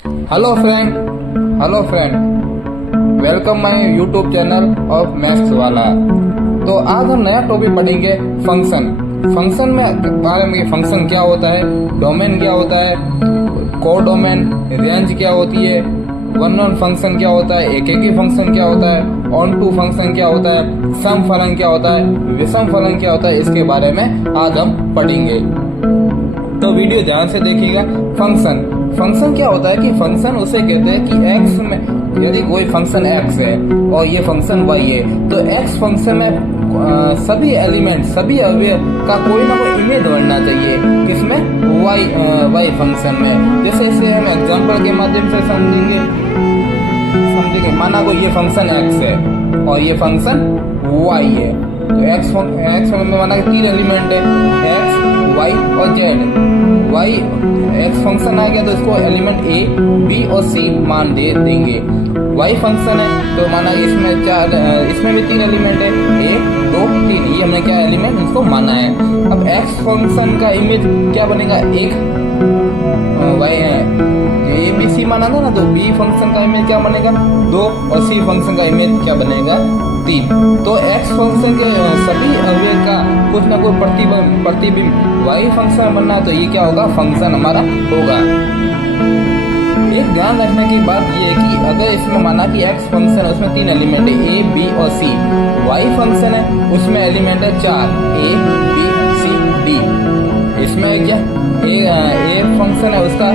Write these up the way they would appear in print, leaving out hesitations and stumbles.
Hello friend, welcome my YouTube channel of maths वाला। तो आज हम नया टॉपिक पढ़ेंगे फंक्शन में बारे में। फंक्शन क्या होता है, डोमेन क्या होता है, कोडोमेन, रेंज क्या होती है, वन फंक्शन क्या होता है, एक फंक्शन क्या होता है, ऑन टू फंक्शन क्या होता है, सम फलन क्या होता है, विषम फलन क्या होता है, इसके बारे में आज हम पढ़ेंगे। तो वीडियो ध्यान से देखिएगा। फंक्शन क्या होता है कि फंक्शन उसे कहते हैं कि एक्स में यदि कोई फंक्शन एक्स है और ये फंक्शन वाई है, तो एक्स फंक्शन में सभी एलिमेंट, सभी अवयव का कोई ना कोई इमेज बनना चाहिए। किसमें? वाई फंक्शन में। जैसे इसे हम एग्जांपल के माध्यम से समझेंगे। माना कोई ये फंक्शन एक्स है और ये फंक्शन वाई है, तो एक्स में माना कि 3 एलिमेंट है, एक्स, वाई और जेड। वाई एक्स फंक्शन आ गया तो इसको एलिमेंट ए, बी और सी मान दे देंगे। वाई फंक्शन है तो माना इसमें भी 3 एलिमेंट है, 1, 2, 3। ये हमने क्या एलिमेंट इसको माना है। अब एक्स फंक्शन का इमेज क्या बनेगा? एक वाई है, ए बी सी माना था ना, तो बी फंक्शन का इमेज क्या बनेगा? 2 और सी फंक्शन का इमेज क्या बनेगा? 3। तो एक्स फंक्शन के सभी अवयव का कुछ ना कुछ प्रतिबिंब वाई फंक्शन बनना है, तो ये क्या होगा? फंक्शन हमारा होगा। एक ध्यान रखने की बात ये है कि अगर इसमें माना कि एक्स फंक्शन है, उसमें 3 एलिमेंट है, ए, बी और सी। वाई फंक्शन है, उसमें एलिमेंट है 4, ए, बी, सी, डी। इसमें क्या ए फंक्शन है, उसका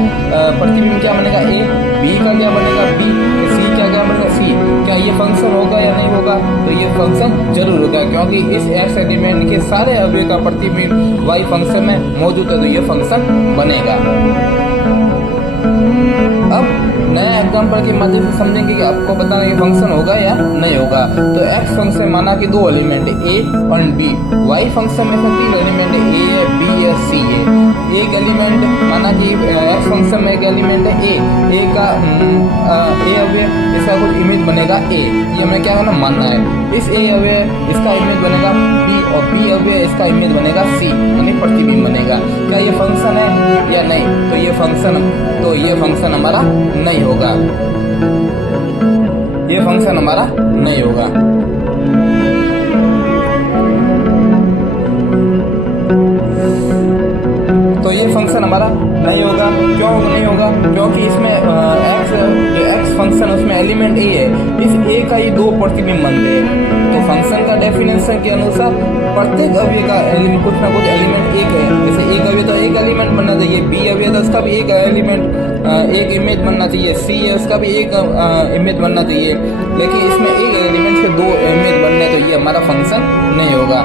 प्रतिबिंब क्या बनेगा? ए, बी का क्या बनेगा? बी, सी का क्या बनेगा? सी। क्या ये फंक्शन होगा या नहीं होगा? तो ये फंक्शन जरूर होगा, क्योंकि इस एक्स एलिमेंट के सारे अवयव का प्रतिबिंब वाई फंक्शन में मौजूद है, तो ये फंक्शन बनेगा। अब नया एग्जांपल के माध्यम से समझेंगे कि आपको बताना ये फंक्शन होगा या नहीं होगा। तो एक्स फंक्शन माना कि 2 एलिमेंट है, ए और बी। वाई फंक्शन में 3 एलिमेंट है, ए है, बी है, सी है। एक एलिमेंट माना कि एक्स फंक्शन में एक एलिमेंट है, ए का ए अवयव, इसका कुछ इमेज बनेगा ए। ये हमें क्या है ना मानना है। इस ए अवयव इसका इमेज बनेगा बी, और बी अवयव इसका इमेज बनेगा सी, यानी प्रतिबिंब बनेगा। क्या ये फंक्शन है या नहीं? तो ये फंक्शन हमारा नहीं होगा। ये फंक्शन हमारा नहीं होगा। तो ये फंक्शन हमारा नहीं होगा। क्यों नहीं होगा? क्योंकि इसमें एक्स फंक्शन, उसमें एलिमेंट ए है, इस ए का ही 2 प्रतिबिंब बनते हैं। तो फंक्शन का डेफिनेशन के अनुसार प्रत्येक अवयव का कुछ ना कुछ एलिमेंट एक है। जैसे एक अवयव तो एक एलिमेंट बनना चाहिए, बी अवयव तो उसका भी एक एलिमेंट, एक इमेज बनना चाहिए, सी है उसका भी एक इमेज बनना चाहिए। लेकिन इसमें एक एलिमेंट से 2 इमेज बनने, तो ये हमारा फंक्शन नहीं होगा।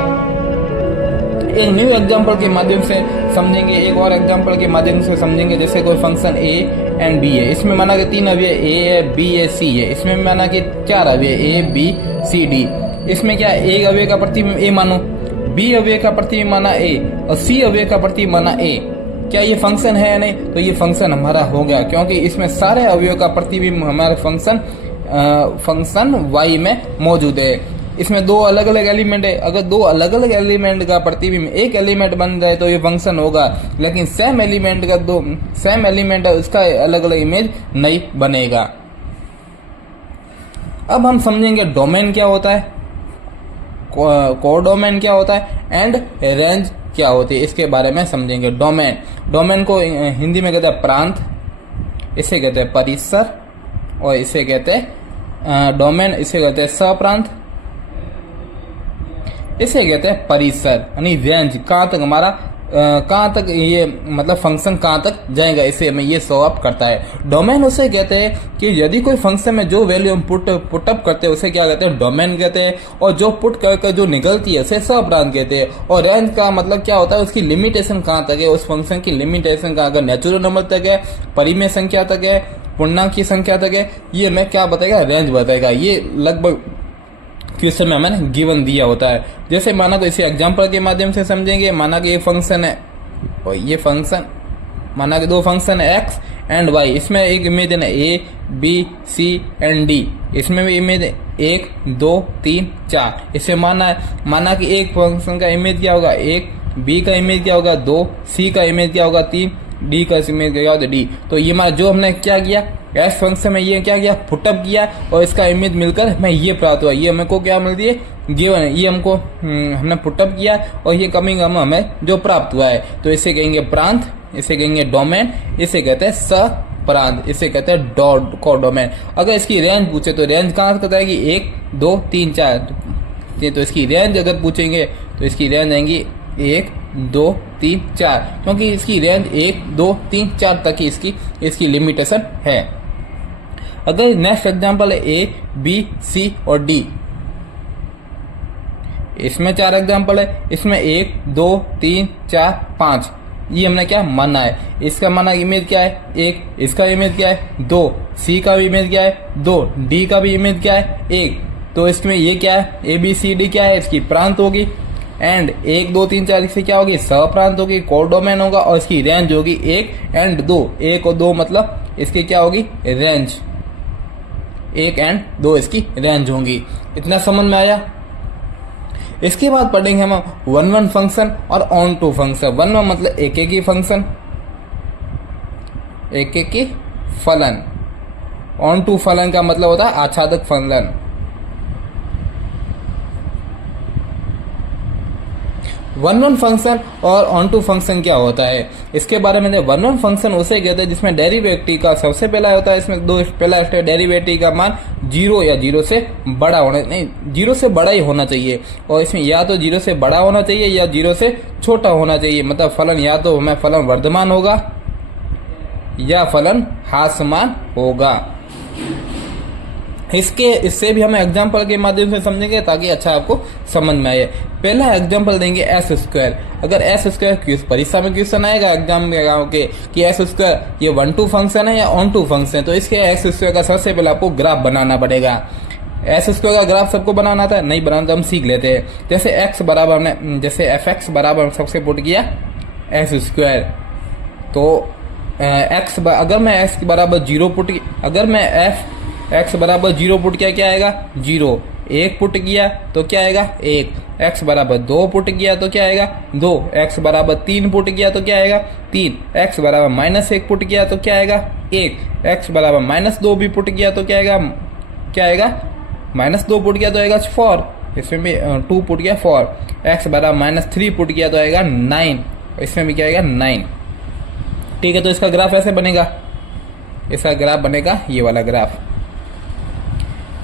एक न्यू एग्जांपल के माध्यम से समझेंगे, एक और एग्जांपल के माध्यम से समझेंगे। जैसे कोई फंक्शन ए एंड बी है, इसमें माना कि 3 अवयव ए है, बी है, सी है। इसमें माना कि 4 अवयव ए, बी, सी, डी। इसमें क्या एक अवयव का प्रतिबिंब ए मानो, बी अवयव का प्रतिबिंब माना ए, और सी अवयव का प्रतिबिंब माना ए। क्या ये फंक्शन है या नहीं? तो ये फंक्शन हमारा हो गया, क्योंकि इसमें सारे अवयव का प्रतिबिंब हमारे फंक्शन वाई में मौजूद है। इसमें 2 अलग अलग एलिमेंट है, अगर 2 अलग अलग एलिमेंट का प्रतिबिंब एक एलिमेंट बन जाए तो ये फंक्शन होगा। लेकिन सेम एलिमेंट है, उसका अलग अलग इमेज नहीं बनेगा। अब हम समझेंगे डोमेन क्या होता है, कोडोमेन क्या होता है, एंड रेंज क्या होती है, इसके बारे में समझेंगे। डोमेन को हिंदी में कहते हैं प्रांत, इसे कहते हैं परिसर, और इसे कहते हैं डोमेन, इसे कहते हैं सप्रांत, इसे कहते हैं परिसर, यानी रेंज। कहाँ तक ये मतलब फंक्शन कहाँ तक जाएगा, इसे हमें ये शो अप करता है। डोमेन उसे कहते हैं कि यदि कोई फंक्शन में जो वैल्यू हम पुटअप करते हैं उसे क्या कहते हैं? डोमेन कहते हैं। और जो पुट करके जो निकलती है उसे सप्रांत कहते हैं। और रेंज का मतलब क्या होता है? उसकी लिमिटेशन कहाँ तक है, उस फंक्शन की लिमिटेशन का, अगर नेचुरल नंबर तक है, परिमेय संख्या तक है, पूर्णांक की संख्या तक है, ये हमें क्या बताएगा? रेंज बताएगा। ये लगभग क्वेश्चन में मैंने गिवन दिया होता है। जैसे माना तो इसे एग्जांपल के माध्यम से समझेंगे। माना कि ये फंक्शन है और ये फंक्शन, माना कि 2 फंक्शन है एक्स एंड वाई। इसमें एक इमेज है ए, बी, सी एंड डी। इसमें भी इमेज 1, 2, 3, 4। इसे माना कि एक फंक्शन का इमेज क्या होगा? 1, बी का इमेज क्या होगा? 2, सी का इमेज क्या होगा? 3, डी का इमेज क्या होता है डी। तो ये हमारा जो हमने क्या किया एस फंक्शन में ये क्या किया पुटअप किया और इसका इमेज मिलकर हमें ये प्राप्त हुआ। ये हमको क्या मिलती है गिवन है, ये हमको हमने पुटअप किया और ये कमिंग हमें जो प्राप्त हुआ है। तो इसे कहेंगे प्रांत, इसे कहेंगे डोमेन, इसे कहते हैं स प्रांत, इसे कहते हैं कोडोमेन। अगर इसकी रेंज पूछे तो रेंज कहाँ तक आएगी 1 2 3 4। तो इसकी रेंज अगर पूछेंगे तो इसकी रेंज आएंगी 1 2 3 4, क्योंकि इसकी रेंज 1 2 3 4 तक ही इसकी लिमिटेशन है। अगर नेक्स्ट एग्जांपल है ए बी सी और डी, इसमें 4 एग्जांपल है, इसमें 1 2 3 4 5 ये हमने क्या माना है। इसका माना इमेज क्या है 1, इसका इमेज क्या है 2, सी का भी इमेज क्या है 2, डी का भी इमेज क्या है 1। तो इसमें ये क्या है ए बी सी डी क्या है इसकी प्रांत होगी, एंड 1 2 3 4 इससे क्या होगी सप्रांत होगी, कोडोमेन होगा और इसकी रेंज होगी 1 एंड 2। 1 और 2 मतलब इसकी क्या होगी रेंज, 1 एंड 2 इसकी रेंज होंगी। इतना समझ में आया। इसके बाद पढ़ेंगे हम वन वन फंक्शन और onto function. One one मतलब एक एक ही फंक्शन, एक एक ही फलन। ऑन टू फलन का मतलब होता है आच्छादक फलन। वन वन फंक्शन और ऑन टू फंक्शन क्या होता है इसके बारे में। वन वन फंक्शन उसे कहते हैं जिसमें डेरिवेटिव का सबसे पहला होता है, इसमें दो पहला स्टेप डेरिवेटिव का मान 0 या 0 से बड़ा होना, नहीं 0 से बड़ा ही होना चाहिए, और इसमें या तो 0 से बड़ा होना चाहिए या 0 से छोटा होना चाहिए। मतलब फलन या तो हमें फलन वर्धमान होगा या फलन ह्रासमान होगा। इससे भी हम एग्जाम्पल के माध्यम से समझेंगे ताकि अच्छा आपको समझ में आए। पहला एग्जाम्पल देंगे एस स्क्वायर। अगर एस स्क्वायर परीक्षा में क्वेश्चन आएगा एग्जाम में के कि एस स्क्वायर ये 1 टू फंक्शन है या ऑन टू फंक्शन है, तो इसके एस स्क्वायर का सबसे पहले आपको ग्राफ बनाना पड़ेगा। एस स्क्वायर का ग्राफ सबको बनाना था, नहीं बनाना तो हम सीख लेते हैं। जैसे एक्स बराबर हमने जैसे एफ एक्स बराबर सबसे पुट किया एस स्क्वायर, तो एक्स अगर मैं एक्स बराबर 0 पुट, अगर मैं एफ एक्स बराबर 0 पुट किया क्या आएगा 0। 1 पुट किया तो क्या आएगा 1। एक्स बराबर 2 पुट किया तो क्या आएगा 2। एक्स बराबर 3 पुट किया तो क्या आएगा 3। एक्स बराबर -1 पुट किया तो क्या आएगा 1। एक्स बराबर -2 भी पुट किया तो क्या आएगा -2 पुट किया तो आएगा 4। इसमें भी 2 पुट किया 4। एक्स बराबर -3 पुट किया तो आएगा 9। इसमें भी क्या आएगा 9। ठीक है, तो इसका ग्राफ ऐसे बनेगा, इसका ग्राफ बनेगा ये वाला ग्राफ।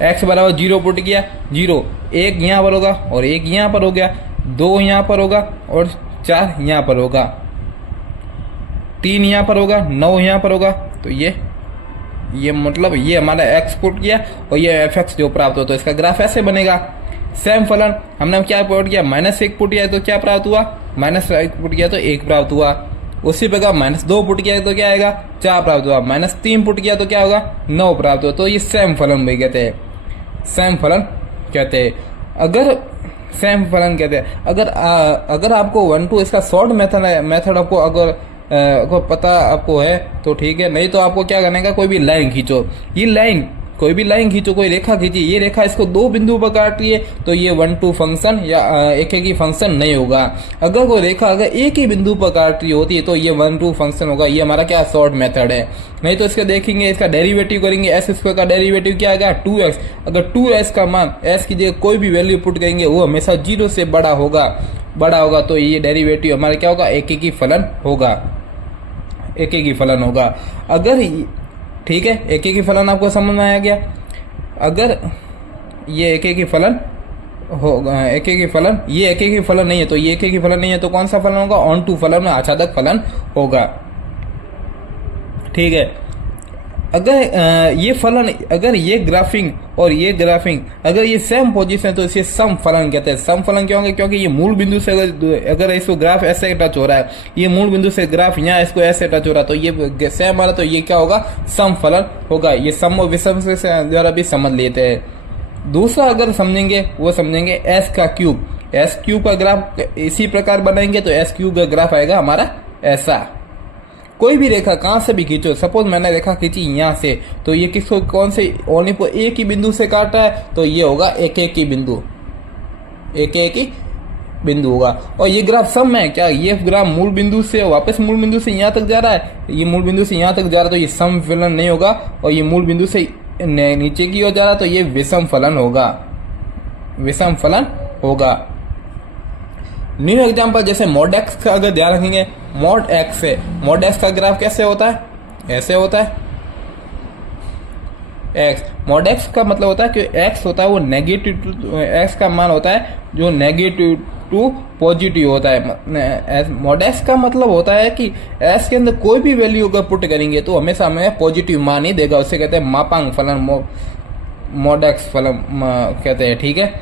एक्स बराबर 0 पुट किया 0, 1 यहाँ पर होगा और 1 यहाँ पर हो गया, 2 यहाँ पर होगा और 4 यहाँ पर होगा, 3 यहाँ पर होगा, 9 यहाँ पर होगा। तो ये मतलब ये हमारा एक्स पुट किया और ये एफ एक्स जो प्राप्त होता है, इसका ग्राफ ऐसे बनेगा। सेम फलन हमने क्या पुट किया -1 पुट किया तो क्या प्राप्त हुआ -1 पुट किया तो 1 प्राप्त हुआ। उसी प्रकार -2 पुट किया तो क्या आएगा 4 प्राप्त हुआ। -3 पुट किया तो क्या होगा 9 प्राप्त हुआ। तो ये सेम फलन भी कहते हैं, सेम फलन कहते हैं। अगर सेम फलन कहते हैं अगर आपको 1 2 इसका शॉर्ट मेथड आपको अगर पता आपको है तो ठीक है, नहीं तो आपको क्या करने का कोई भी लाइन खींचो। ये लाइन कोई भी लाइन खींचो, कोई रेखा खींची, ये रेखा इसको 2 बिंदु पर काट रही है तो ये 1 2 फंक्शन या एक ही फंक्शन नहीं होगा। अगर कोई रेखा अगर एक ही बिंदु पर काट रही होती है तो ये 1 2 फंक्शन होगा। ये हमारा क्या शॉर्ट मेथड है। नहीं तो इसका देखेंगे, इसका डेरिवेटिव करेंगे, एस स्क्वायर का डेरिवेटिव क्या आएगा 2x। अगर 2s का मान s की जगह कोई भी वैल्यू पुट करेंगे वो हमेशा 0 से बड़ा होगा तो ये डेरिवेटिव हमारा क्या होगा एक ही फलन होगा, एक ही फलन होगा। अगर ठीक है, एक ही फलन आपको समझ में आ गया। अगर ये एक ही फलन होगा, एक ही फलन, ये एक ही फलन नहीं है तो ये एक ही फलन नहीं है तो कौन सा फलन होगा ऑन टू फलन में आच्छादक फलन होगा। ठीक है, अगर ये फलन, अगर ये ग्राफिंग और ये ग्राफिंग अगर ये सेम पोजीशन है तो इसे सम फलन कहते हैं। सम फलन क्यों होंगे, क्योंकि ये मूल बिंदु से अगर इसको ग्राफ ऐसे टच हो रहा है, ये मूल बिंदु से ग्राफ यहाँ इसको ऐसे टच हो रहा है तो ये सेम वाला, तो ये क्या होगा सम फलन होगा। ये सम और विषम से द्वारा भी समझ लेते हैं। दूसरा अगर समझेंगे वो समझेंगे एस का क्यूब। एस क्यूब का ग्राफ इसी प्रकार बनाएंगे तो एस क्यूब का ग्राफ आएगा हमारा ऐसा। कोई भी रेखा कहां से भी खींचो, सपोज मैंने रेखा खींची यहां से तो ये किसको कौन से ओनली को एक ही बिंदु से काटा है तो ये होगा एक ही बिंदु, एक ही बिंदु होगा। और ये ग्राफ सम है क्या, ये ग्राफ मूल बिंदु से वापस मूल बिंदु से यहाँ तक जा रहा है, ये मूल बिंदु से यहाँ तक जा रहा है तो ये सम फलन नहीं होगा, और ये मूल बिंदु से नीचे की ओर जा रहा है तो ये विषम फलन होगा, विषम फलन होगा। न्यू एग्जांपल जैसे मॉड एक्स का अगर ध्यान रखेंगे, मॉड एक्स है, मॉड एक्स का ग्राफ कैसे होता है, ऐसे होता है एक्स। मॉड एक्स का मतलब होता है कि एक्स होता है वो नेगेटिव, एक्स का मान होता है जो नेगेटिव टू पॉजिटिव होता है। मॉड एक्स का मतलब होता है कि एक्स के अंदर कोई भी वैल्यू अगर पुट करेंगे तो हमेशा हमें पॉजिटिव मान ही देगा, उसे कहते हैं मापांक फलन, मॉड एक्स फलन कहते हैं। ठीक है,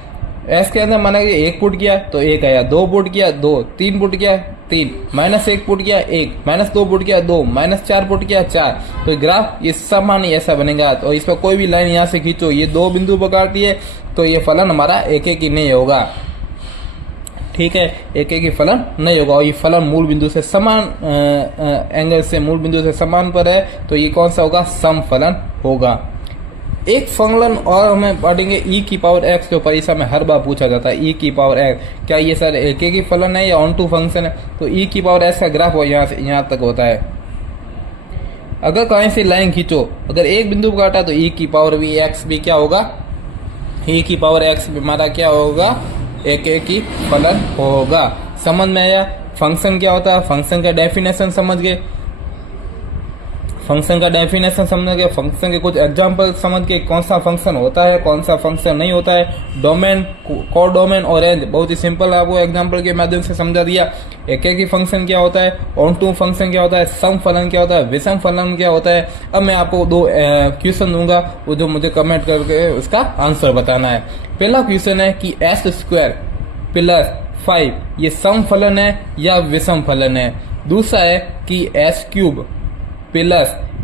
एस के अंदर माना कि 1 पुट किया तो 1 आया, 2 पुट किया 2, 3 पुट किया 3, -1 पुट किया 1, -2 पुट किया 2, -4 पुट किया 4। तो ग्राफ ये समान ही ऐसा बनेगा। तो इस पर कोई भी लाइन यहाँ से खींचो, ये 2 बिंदु पकड़ती है तो ये फलन हमारा एक ही नहीं होगा। ठीक है, एक ही फलन नहीं होगा, और ये फलन मूल बिंदु से समान एंगल से मूल बिंदु से समान पर है तो ये कौन सा होगा, सम फलन होगा। एक फलन और हमें पढ़ेंगे ई की पावर एक्स, जो परीक्षा में हर बार पूछा जाता है, ई की पावर एक्स क्या ये सर एक ही फलन है या ऑन टू फंक्शन है। तो ई की पावर एक्स का ग्राफ यहाँ से यहाँ तक होता है। अगर कहीं से लाइन खींचो, अगर एक बिंदु पर काटा तो ई की पावर भी एक्स भी क्या होगा, ई की पावर एक्स भी हमारा क्या होगा, एक ही फलन होगा। समझ में आया फंक्शन क्या होता है, फंक्शन का डेफिनेशन समझ गए, फंक्शन का डेफिनेशन समझ गए, फंक्शन के कुछ एग्जांपल समझ के कौन सा फंक्शन होता है कौन सा फंक्शन नहीं होता है। डोमेन, को डोमेन और रेंज बहुत ही सिंपल आपको एग्जांपल के माध्यम से समझा दिया। एक ही फंक्शन क्या होता है, ऑन टू फंक्शन क्या होता है, सम फलन क्या होता है, विषम फलन क्या होता है। अब मैं आपको 2 क्वेश्चन दूंगा, वो जो मुझे कमेंट करके उसका आंसर बताना है। पहला क्वेश्चन है कि s² + 5 ये सम फलन है या विषम फलन है। दूसरा है कि s³ +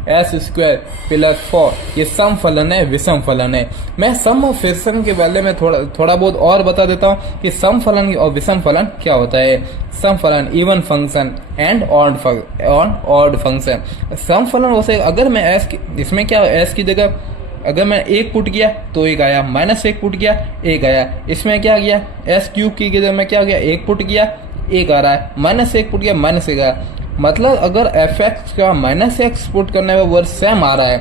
s² + 4 ये सम फलन है विषम फलन है। मैं सम और विषम के बारे में थोड़ा बहुत और बता देता हूँ कि सम फलन और विषम फलन क्या होता है। सम फलन even function and odd function. सम फलन वैसे अगर मैं इसमें क्या s की जगह अगर मैं 1 पुट किया तो 1 आया, -1 पुट किया 1 आया। इसमें क्या किया, s³ की जगह में क्या गया, 1 पुट किया 1 आ रहा है, -1 पुट किया -1 आया। मतलब अगर f(x) का -x पुट करने में वो सेम आ रहा है,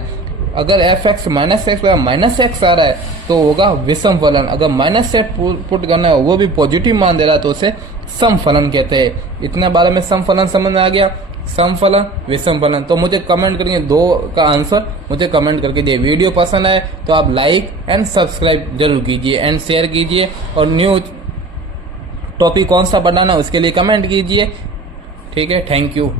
अगर f(x) -x का -x आ रहा है तो होगा विषम फलन। अगर -x पुट करना है वो भी पॉजिटिव मान दे रहा है तो उसे सम फलन कहते हैं। इतने बारे में सम फलन समझ में आ गया, सम फलन विषम फलन। तो मुझे कमेंट करेंगे 2 का आंसर मुझे कमेंट करके दिए। वीडियो पसंद आए तो आप लाइक एंड सब्सक्राइब जरूर कीजिए एंड शेयर कीजिए, और न्यू टॉपिक कौन सा बनाना उसके लिए कमेंट कीजिए। ठीक है, थैंक यू।